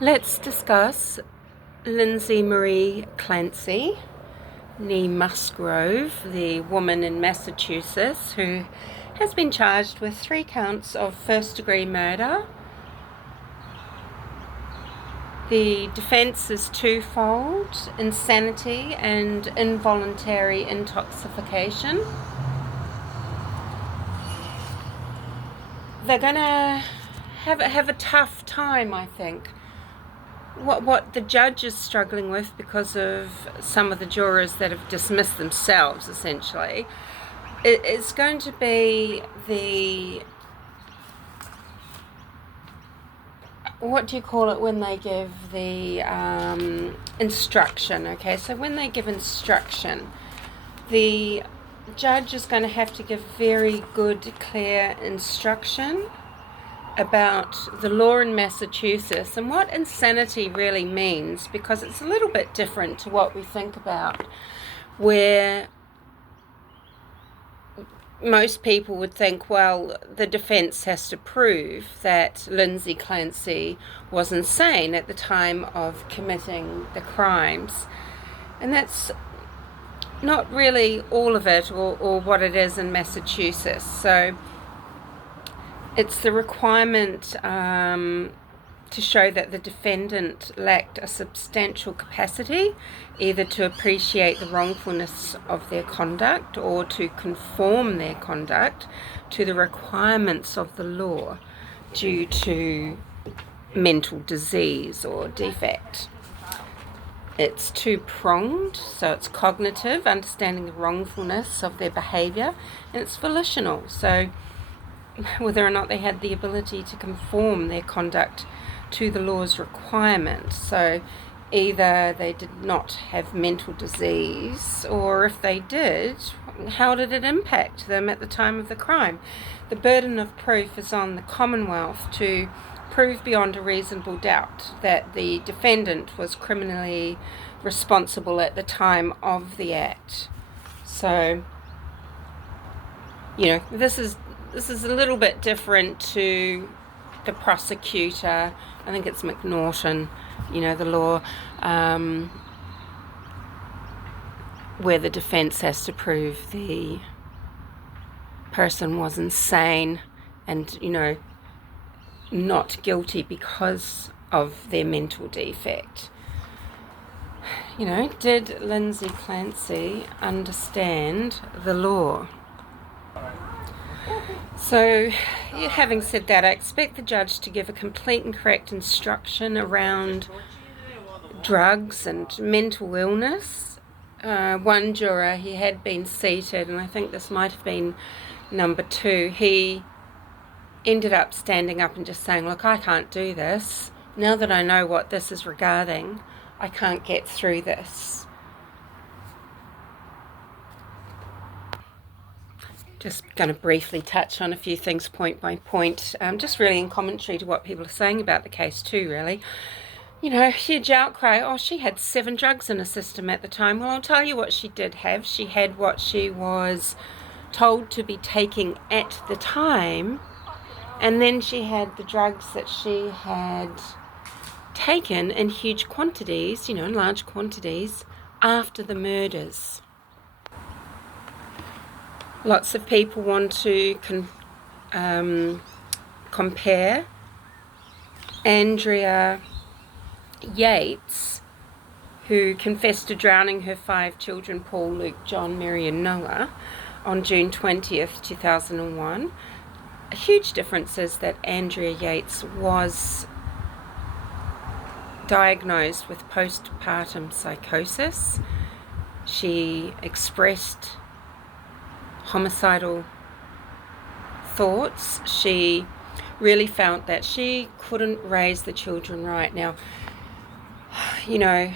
Let's discuss Lindsay Marie Clancy, née Musgrove, the woman in Massachesetts who has been charged with 3 counts of first-degree murder. The defence is twofold: insanity and involuntary intoxication. They're going to have a tough time, I think. What the judge is struggling with, because of some of the jurors that have dismissed themselves, essentially, it's going to be the, what do you call it when they give the instruction? Okay, so when they give instruction, the judge is going to have to give very good, clear instruction about the law in Massachusetts and what insanity really means, because it's a little bit different to what we think about, where most people would think, well, the defense has to prove that Lindsay Clancy was insane at the time of committing the crimes. And that's not really all of it, or what it is in Massachusetts. So it's the requirement to show that the defendant lacked a substantial capacity either to appreciate the wrongfulness of their conduct or to conform their conduct to the requirements of the law due to mental disease or defect. It's two-pronged, so it's cognitive, understanding the wrongfulness of their behaviour, and it's volitional, so whether or not they had the ability to conform their conduct to the law's requirements. So either they did not have mental disease, or if they did, how did it impact them at the time of the crime? The burden of proof is on the Commonwealth to prove beyond a reasonable doubt that the defendant was criminally responsible at the time of the act. So, this is a little bit different to the prosecutor. I think it's McNaughton, the law, where the defense has to prove the person was insane and, not guilty because of their mental defect. Did Lindsay Clancy understand the law? So, having said that, I expect the judge to give a complete and correct instruction around drugs and mental illness. One juror, he had been seated, and I think this might have been number 2. He ended up standing up and just saying, look, I can't do this. Now that I know what this is regarding, I can't get through this. Just going to briefly touch on a few things point by point, just really in commentary to what people are saying about the case too, really. Huge outcry, oh, she had 7 drugs in her system at the time. Well, I'll tell you what she did have. She had what she was told to be taking at the time, and then she had the drugs that she had taken in huge quantities, in large quantities, after the murders. Lots of people want to compare Andrea Yates, who confessed to drowning her 5 children, Paul, Luke, John, Mary and Noah, on June 20th, 2001. A huge difference is that Andrea Yates was diagnosed with postpartum psychosis. She expressed homicidal thoughts. She really felt that she couldn't raise the children right. Now, a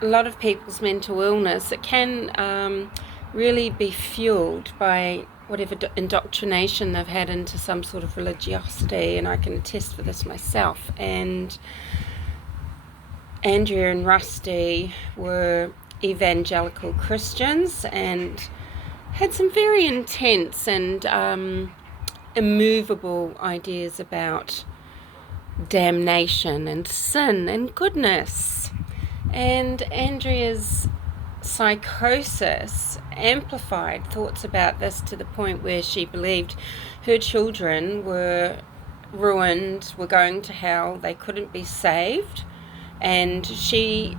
lot of people's mental illness, it can really be fueled by whatever indoctrination they've had into some sort of religiosity, and I can attest for this myself. And Andrea and Rusty were evangelical Christians and had some very intense and immovable ideas about damnation and sin and goodness. And Andrea's psychosis amplified thoughts about this to the point where she believed her children were ruined, were going to hell, they couldn't be saved, and she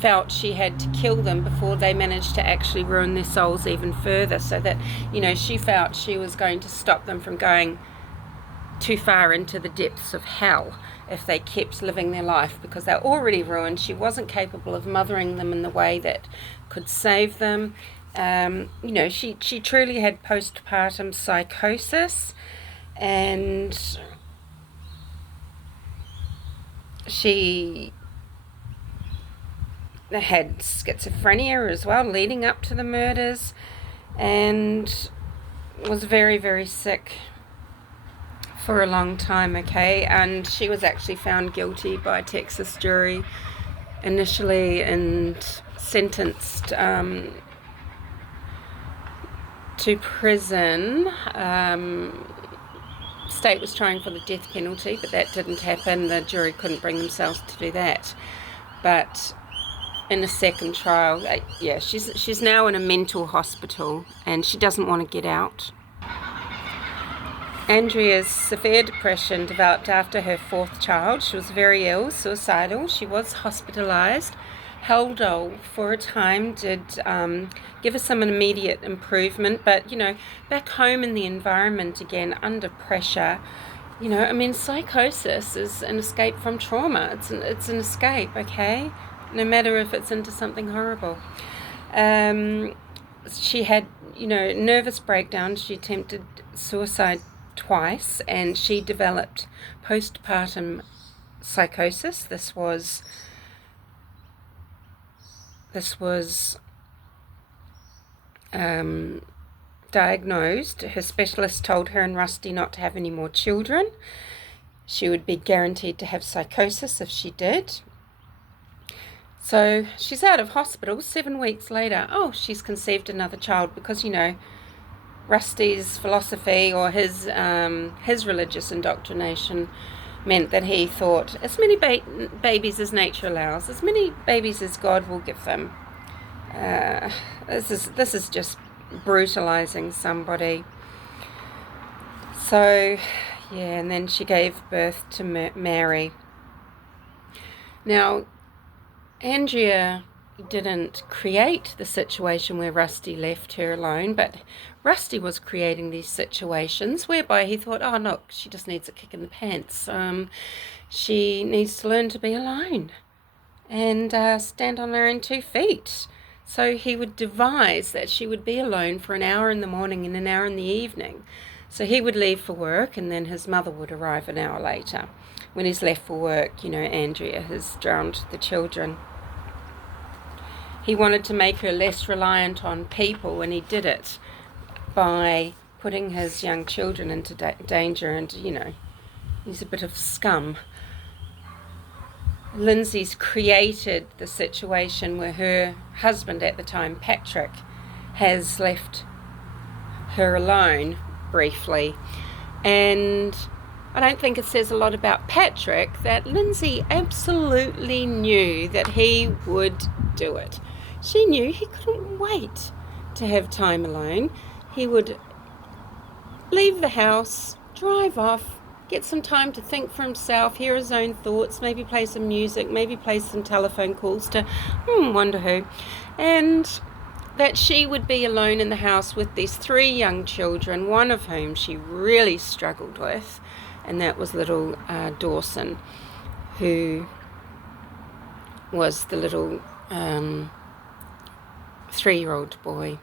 felt she had to kill them before they managed to actually ruin their souls even further, so that, she felt she was going to stop them from going too far into the depths of hell if they kept living their life, because they're already ruined. She wasn't capable of mothering them in the way that could save them. She truly had postpartum psychosis, and she had schizophrenia as well leading up to the murders, and was very, very sick for a long time, okay? And she was actually found guilty by a Texas jury initially and sentenced to prison. State was trying for the death penalty, but that didn't happen. The jury couldn't bring themselves to do that. But in a second trial, she's now in a mental hospital, and she doesn't want to get out. Andrea's severe depression developed after her fourth child. She was very ill, suicidal. She was hospitalized. Haldol for a time did give her some immediate improvement, but back home in the environment again, under pressure, psychosis is an escape from trauma. It's an escape, okay? No matter if it's into something horrible. She had, nervous breakdown. She attempted suicide twice, and she developed postpartum psychosis. This was diagnosed. Her specialist told her and Rusty not to have any more children. She would be guaranteed to have psychosis if she did. So she's out of hospital. 7 weeks later, she's conceived another child, because Rusty's philosophy, or his religious indoctrination, meant that he thought as many babies as nature allows, as many babies as God will give them. This is just brutalizing somebody. So, and then she gave birth to Mary. Now, Andrea didn't create the situation where Rusty left her alone, but Rusty was creating these situations whereby he thought, look, she just needs a kick in the pants. She needs to learn to be alone and stand on her own 2 feet. So he would devise that she would be alone for an hour in the morning and an hour in the evening. So he would leave for work, and then his mother would arrive an hour later. When he's left for work, Andrea has drowned the children. He wanted to make her less reliant on people, and he did it by putting his young children into danger, and, he's a bit of scum. Lindsay's created the situation where her husband at the time, Patrick, has left her alone briefly. And I don't think it says a lot about Patrick that Lindsay absolutely knew that he would do it. She knew he couldn't wait to have time alone. He would leave the house, drive off, get some time to think for himself, hear his own thoughts, maybe play some music, maybe play some telephone calls to wonder who. And that she would be alone in the house with these 3 young children, one of whom she really struggled with, and that was little Dawson, who was the little 3-year-old boy.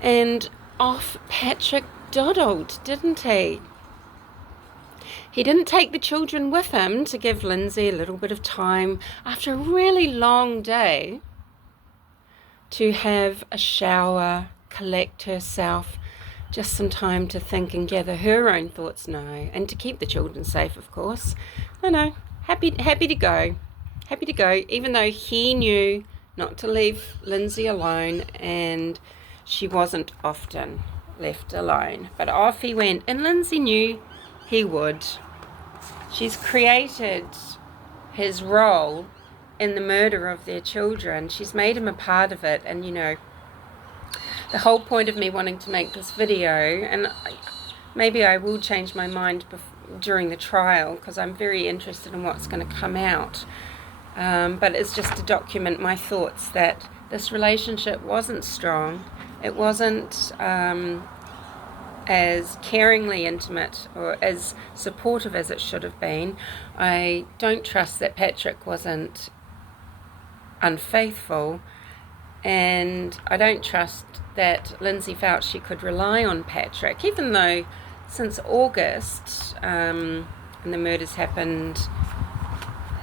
And off Patrick doddled, didn't he? He didn't take the children with him to give Lindsay a little bit of time after a really long day to have a shower, collect herself, just some time to think and gather her own thoughts. No, and to keep the children safe, of course. No, happy to go. Happy to go, even though he knew not to leave Lindsay alone, and she wasn't often left alone. But off he went, and Lindsay knew he would. She's created his role in the murder of their children. She's made him a part of it. And, you know, the whole point of me wanting to make this video, and maybe I will change my mind during the trial, because I'm very interested in what's going to come out, but it's just to document my thoughts that this relationship wasn't strong. It wasn't as caringly intimate or as supportive as it should have been. I don't trust that Patrick wasn't unfaithful, and I don't trust that Lindsay felt she could rely on Patrick, even though since August, and the murders happened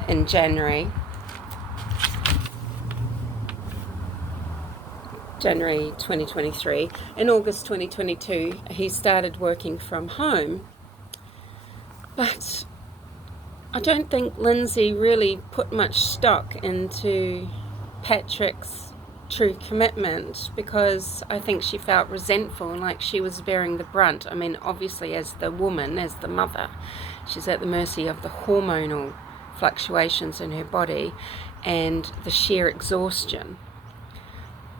in January 2023. In August 2022, he started working from home. But I don't think Lindsay really put much stock into Patrick's true commitment, because I think she felt resentful and like she was bearing the brunt. I mean, obviously as the woman, as the mother, she's at the mercy of the hormonal fluctuations in her body and the sheer exhaustion.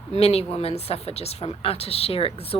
Many women suffer just from utter sheer exhaustion.